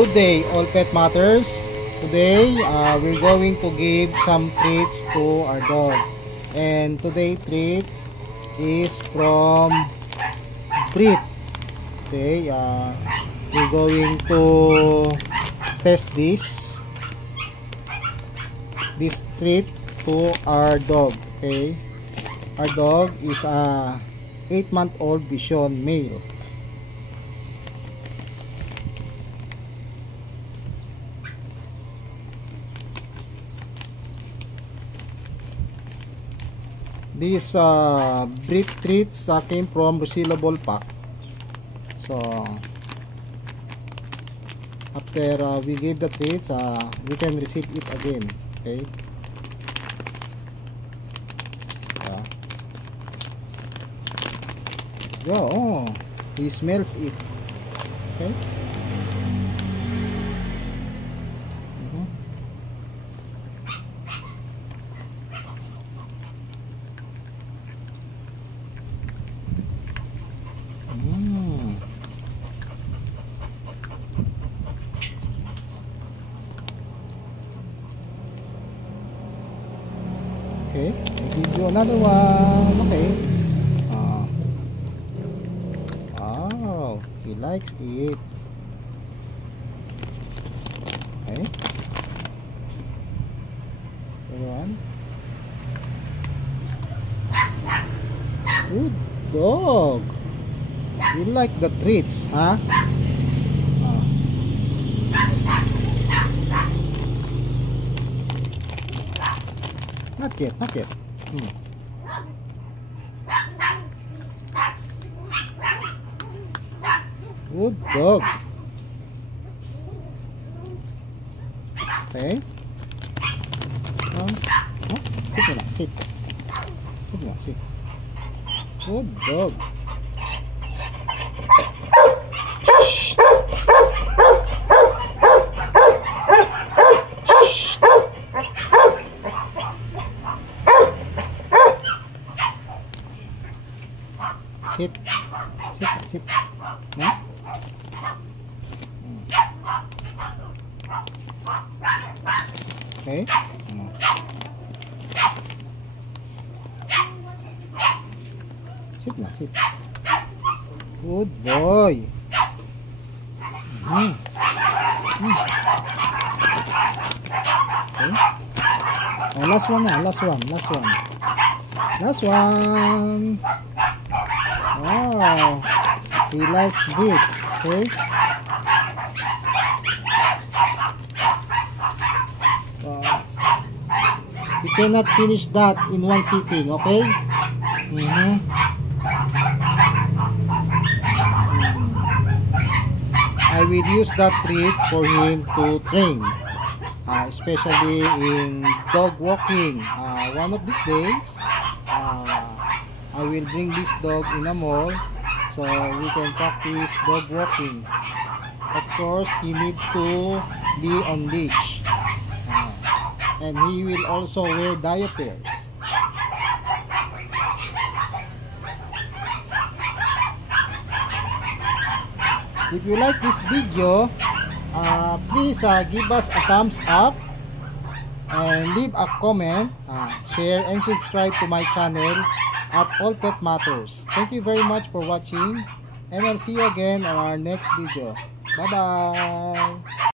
Good day, all pet matters. Today, we're going to give some treats to our dog. And today treat is from Brit. Okay, we're going to test this treat to our dog. Okay, our dog is a 8-month-old Bichon male. These Brit treats came from resealable pack. So after we give the treats, we can reseal it again. Okay. Yeah. Oh, he smells it. Okay. Okay, I'll give you another one. Okay. Oh, he likes it. Okay. Another one. Good dog. You like the treats, huh? Not yet, not yet. Good dog. Okay. Sit mo na, sit. Sit mo, sit. Good dog. Sit. Sit. Sit. Huh? Okay. Sit na, sit. Good boy. Okay. Oh, last one na, last one. Last one. Wow, he likes big. Okay, so you cannot finish that in one sitting. Okay. I will use that treat for him to train, especially in dog walking. One of these days, I will bring this dog in a mall so we can practice dog walking. Of course, he needs to be on leash, and he will also wear diapers. If you like this video, please give us a thumbs up and leave a comment, share and subscribe to my channel at All Pet Matters. Thank you very much for watching, and I'll see you again on our next video. Bye bye.